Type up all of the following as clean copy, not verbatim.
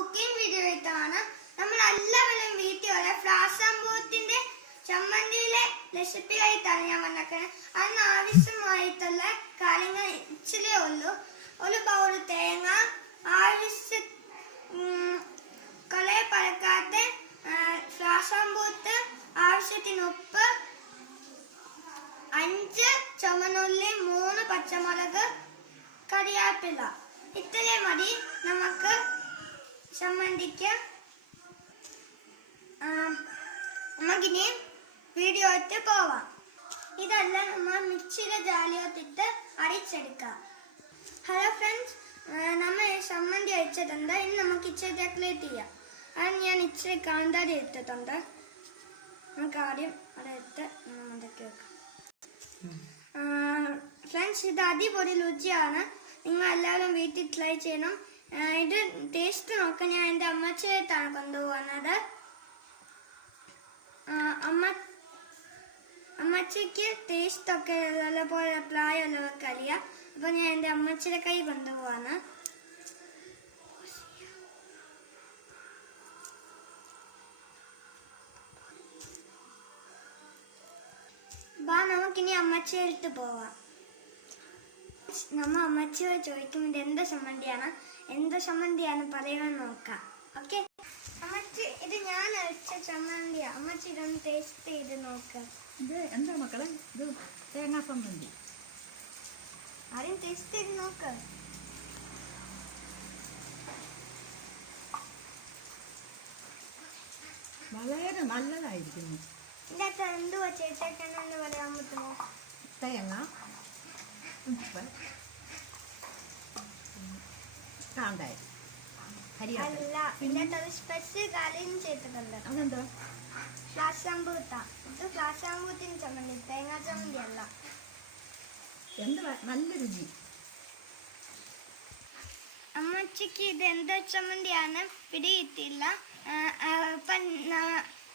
Cooking video ആയിട്ടാണ് നമ്മൾ എല്ലാവരും വീട്ടിലുള്ള ഫ്ലവർ സംഭവത്തിന്റെ ചമ്മന്തിയിലെ റെസിപ്പി ആയിട്ടാണ് ഞാൻ വന്നിരിക്കുന്നത്. അതിന് ആവശ്യമായിട്ടുള്ള കാര്യങ്ങൾ ഇച്ചിരി ഉള്ളൂ. ഒരു ബൗൾ തേങ്ങ, ആവശ്യ കളയെ പഴക്കാത്ത ഫ്ലവർ സംഭവത്ത്, ആവശ്യത്തിന് ഉപ്പ്, 5 ചുവന്നുള്ളി, 3 പച്ചമുളക്, കറിവേപ്പില. ഇത്രയും മതി നമുക്ക് ചമ്മന്തിക്ക്. നമുക്കിനി വീഡിയോ ഇട്ട് പോവാം. ഇതെല്ലാം നമ്മൾ മിക്സിയുടെ ജാലിയോട്ടിട്ട് അടിച്ചെടുക്കാം. ഹലോ ഫ്രണ്ട്സ്, നമ്മൾ ചമ്മന്തി അടിച്ചിട്ടുണ്ട്. ഇനി നമുക്ക് ഇച്ചിരി ഡെക്കറേറ്റ് ചെയ്യാം. അത് ഞാൻ ഇച്ചിരി കാന്താരി എടുത്തിട്ടുണ്ട്. നമുക്ക് ആദ്യം അതെടുത്ത് അതൊക്കെ വെക്കാം. ഫ്രണ്ട്സ്, ഇത് അടിപൊളി രുചിയാണ്. നിങ്ങൾ എല്ലാവരും വീട്ടിൽ ട്രൈ ചെയ്യണം. ഇത് ടേസ്റ്റ് നോക്കാൻ ഞാൻ എൻ്റെ അമ്മച്ചിയായിട്ടാണ് കൊണ്ടുപോകുന്നത്. അമ്മച്ചിക്ക് ടേസ്റ്റ് ഒക്കെ നല്ലപോലെ പ്രായമുള്ളവർക്ക് അറിയാം. അപ്പൊ ഞാൻ എൻ്റെ അമ്മച്ചിയുടെ കൈ കൊണ്ടുപോവാണ്. നമുക്കിനി അമ്മച്ചിയെടുത്ത് പോവാം. നമ്മ അമ്മച്ചിയോട് ചോദിക്കും ഇത് എന്താ ചമ്മന്തിയാണ് പറയുമെന്ന് നോക്കാം. ഓക്കെ അമ്മച്ചി, ഇത് ഞാൻ അരച്ച ചമ്മന്തിയാ. അമ്മച്ചി ഇതൊന്ന് ടേസ്റ്റ് ചെയ്ത് നോക്കാം. ഇത് എന്താ മക്കളെ? ഇത് തേങ്ങാ ചമ്മന്തി. ആദ്യം ടേസ്റ്റ് ചെയ്ത് നോക്കാം. വളരെ നല്ലതായിരിക്കുന്നു. ഇതിനകത്ത് എന്തുവാ ചേട്ടേക്കെന്ന് പറയാൻ പറ്റുമോ? തേങ്ങ, ഉപ്പ്, കാന്താരി, അല്ല, ഇതിനകത്ത് ഒരു സ്പെഷ്യൽ കാര്യം ചെയ്തിട്ടുണ്ട്. അതെന്തോ? ഫ്ലവർ സംഭവത്താ. ഇത് ഫ്ലവർ സംഭവത്തിന് ചമ്മന്തി, തേങ്ങാ ചമ്മന്തി അല്ല. എന്ത് നല്ല രുചി. അമ്മച്ചിക്ക് ഇത് എന്തോ ചമ്മന്തിയാണ് പിടികിട്ടില്ല. അപ്പം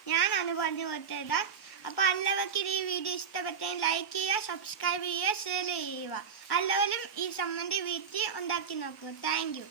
ഞാനാണ് പറഞ്ഞു കൊടുത്തത്. അപ്പൊ എല്ലാവർക്കും ഈ വീഡിയോ ഇഷ്ടപ്പെട്ടെങ്കിൽ ലൈക്ക് ചെയ്യുക, സബ്സ്ക്രൈബ് ചെയ്യുക, ഷെയർ ചെയ്യുക. എല്ലാവരും ഈ ചമ്മന്തി വീട്ടിൽ ഉണ്ടാക്കി നോക്കൂ. Thank you.